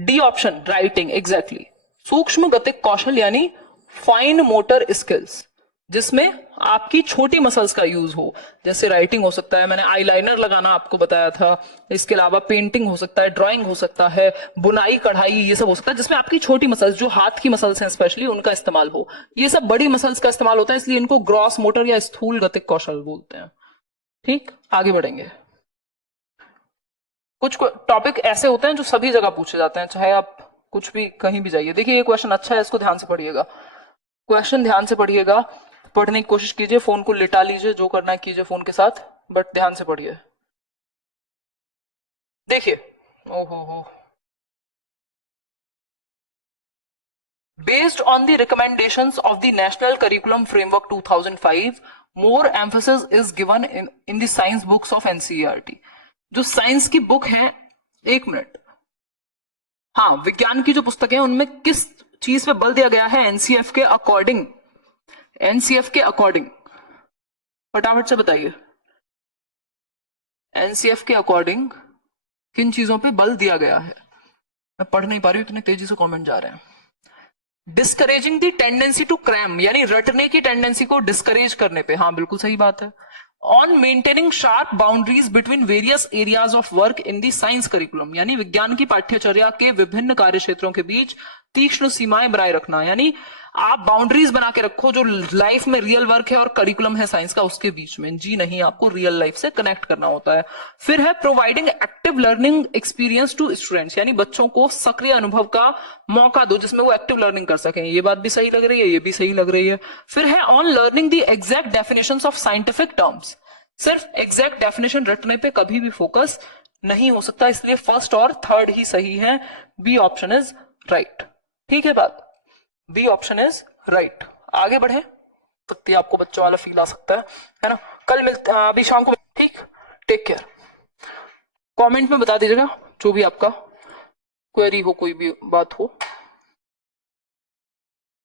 D option writing, exactly. सूक्ष्म गतिक कौशल यानी फाइन मोटर स्किल्स, जिसमें आपकी छोटी मसल्स का यूज हो, जैसे राइटिंग हो सकता है, मैंने आईलाइनर लगाना आपको बताया था, इसके अलावा पेंटिंग हो सकता है, ड्राइंग हो सकता है, बुनाई कढ़ाई, ये सब हो सकता है जिसमें आपकी छोटी मसल्स, जो हाथ की मसल्स हैं स्पेशली, उनका इस्तेमाल हो। ये सब बड़ी मसल्स का इस्तेमाल होता है, इसलिए इनको ग्रॉस मोटर या स्थूल गतिक कौशल बोलते हैं। ठीक, आगे बढ़ेंगे। कुछ टॉपिक ऐसे होते हैं जो सभी जगह पूछे जाते हैं, चाहे आप कुछ भी कहीं भी जाइए। देखिए, ये क्वेश्चन अच्छा है, इसको ध्यान से पढ़िएगा, क्वेश्चन ध्यान से पढ़िएगा, पढ़ने की कोशिश कीजिए, फोन को लिटा लीजिए, जो करना है कीजिए फोन के साथ, बट ध्यान से पढ़िए। देखिए, ओहो, based on the recommendations of the national curriculum framework 2005, more emphasis is given in the science books of NCERT. जो साइंस की बुक है, 1 मिनट, हाँ, विज्ञान की जो पुस्तकें हैं उनमें किस चीज पे बल दिया गया है एनसीएफ के अकॉर्डिंग, एनसीएफ के अकॉर्डिंग, फटाफट से बताइए। एनसीएफ के अकॉर्डिंग किन चीजों पे बल दिया गया है? मैं पढ़ नहीं पा रही हूं, इतनी तेजी से कमेंट जा रहे हैं। Discouraging the tendency to cram, यानी रटने की टेंडेंसी को डिस्करेज करने पे, हाँ बिल्कुल सही बात है। On maintaining sharp boundaries between various areas of work in the science curriculum, यानी विज्ञान की पाठ्यचर्या के विभिन्न कार्य क्षेत्रों के बीच तीक्ष्ण सीमाएं बनाए रखना, यानी आप बाउंड्रीज बना के रखो जो लाइफ में रियल वर्क है और करिकुलम है साइंस का उसके बीच में। जी नहीं, आपको रियल लाइफ से कनेक्ट करना होता है। फिर है providing active learning experience to students, यानी बच्चों को सक्रिय अनुभव का मौका दो जिसमें वो एक्टिव लर्निंग कर सकें। ये बात भी सही लग रही है, ये भी सही लग रही है। फिर है on learning the exact definitions of scientific terms, सिर्फ एग्जैक्ट डेफिनेशन रटने पे कभी भी फोकस नहीं हो सकता, इसलिए फर्स्ट और थर्ड ही सही है। B option is right. ठीक है बात, बी ऑप्शन इज राइट। आगे बढ़े, सकती है आपको बच्चों वाला फील आ सकता है ना। कल मिलते अभी शाम को, ठीक, टेक केयर। कमेंट में बता दीजिएगा जो भी आपका क्वेरी हो, कोई भी बात हो।